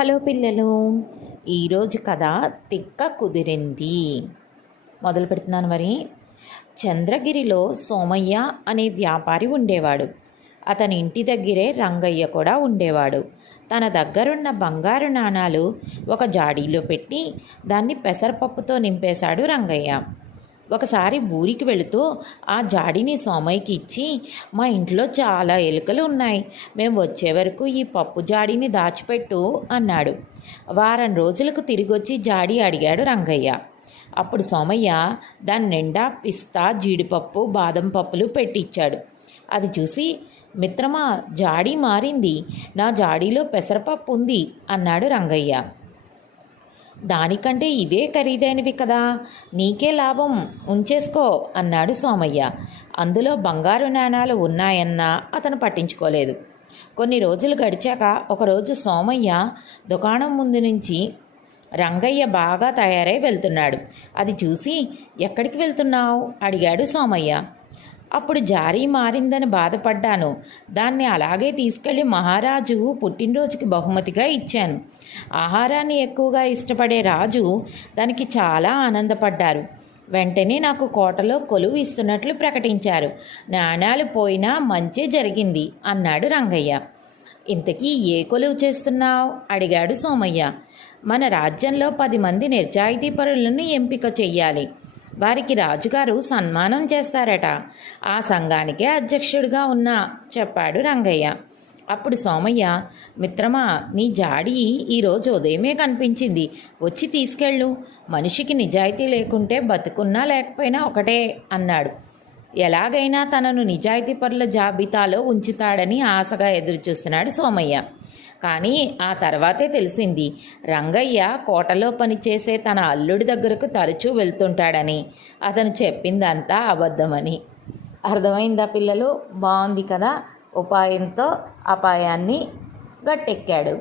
Hello పిల్లలు, ఈరోజు కథ తిక్క కుదిరింది. మొదలు పెడుతున్నాను. మరి చంద్రగిరిలో సోమయ్య అనే వ్యాపారి ఉండేవాడు. అతని ఇంటి దగ్గరే రంగయ్య కూడా ఉండేవాడు. తన దగ్గరున్న బంగారు నాణాలు ఒక జాడీలో పెట్టి దాన్ని పెసరపప్పుతో నింపేశాడు రంగయ్య. ఒకసారి ఊరికి వెళుతూ ఆ జాడీని సోమయ్యకి ఇచ్చి, మా ఇంట్లో చాలా ఎలుకలు ఉన్నాయి, మేము వచ్చే వరకు ఈ పప్పు జాడీని దాచిపెట్టు అన్నాడు. వారం రోజులకు తిరిగొచ్చి జాడీ అడిగాడు రంగయ్య. అప్పుడు సోమయ్య దాని నిండా పిస్తా, జీడిపప్పు, బాదం పప్పులు పెట్టిచ్చాడు. అది చూసి, మిత్రమా, జాడీ మారింది, నా జాడీలో పెసరపప్పు ఉంది అన్నాడు రంగయ్య. దానికంటే ఇవే ఖరీదైనవి కదా, నీకే లాభం, ఉంచేసుకో అన్నాడు సోమయ్య. అందులో బంగారు నాణాలు ఉన్నాయన్నా అతను పట్టించుకోలేదు. కొన్ని రోజులు గడిచాక ఒకరోజు సోమయ్య దుకాణం ముందు నుంచి రంగయ్య బాగా తయారై వెళ్తున్నాడు. అది చూసి, ఎక్కడికి వెళ్తున్నావు అడిగాడు సోమయ్య. అప్పుడు జారీ మారిందని బాధపడ్డాను, దాన్ని అలాగే తీసుకెళ్ళి మహారాజు పుట్టినరోజుకి బహుమతిగా ఇచ్చాను. ఆహారాన్ని ఎక్కువగా ఇష్టపడే రాజు దానికి చాలా ఆనందపడ్డారు. వెంటనే నాకు కోటలో కొలువు ఇస్తున్నట్లు ప్రకటించారు. నాణాలు పోయినా మంచి జరిగింది అన్నాడు రంగయ్య. ఇంతకీ ఏ కొలువు చేస్తున్నావు అడిగాడు సోమయ్య. మన రాజ్యంలో 10 మంది నిర్జాయితీపరులను ఎంపిక చెయ్యాలి. వారికి రాజుగారు సన్మానం చేస్తారట. ఆ సంఘానికే అధ్యక్షుడిగా ఉన్నా చెప్పాడు రంగయ్య. అప్పుడు సోమయ్య, మిత్రమా, నీ జాడీ ఈరోజు ఉదయమే కనిపించింది, వచ్చి తీసుకెళ్ళు. మనిషికి నిజాయితీ లేకుంటే బతుకున్నా లేకపోయినా ఒకటే అన్నాడు. ఎలాగైనా తనను నిజాయితీపరుల జాబితాలో ఉంచుతాడని ఆశగా ఎదురుచూస్తున్నాడు సోమయ్య. కానీ ఆ తర్వాతే తెలిసింది, రంగయ్య కోటలో పనిచేసే తన అల్లుడి దగ్గరకు తరచూ వెళ్తుంటాడని. అతను చెప్పిందంతా అబద్ధమని. అర్థమైందా పిల్లలు? బాగుంది కదా. ఉపాయంతో అపాయాన్ని గట్టెక్కాడు.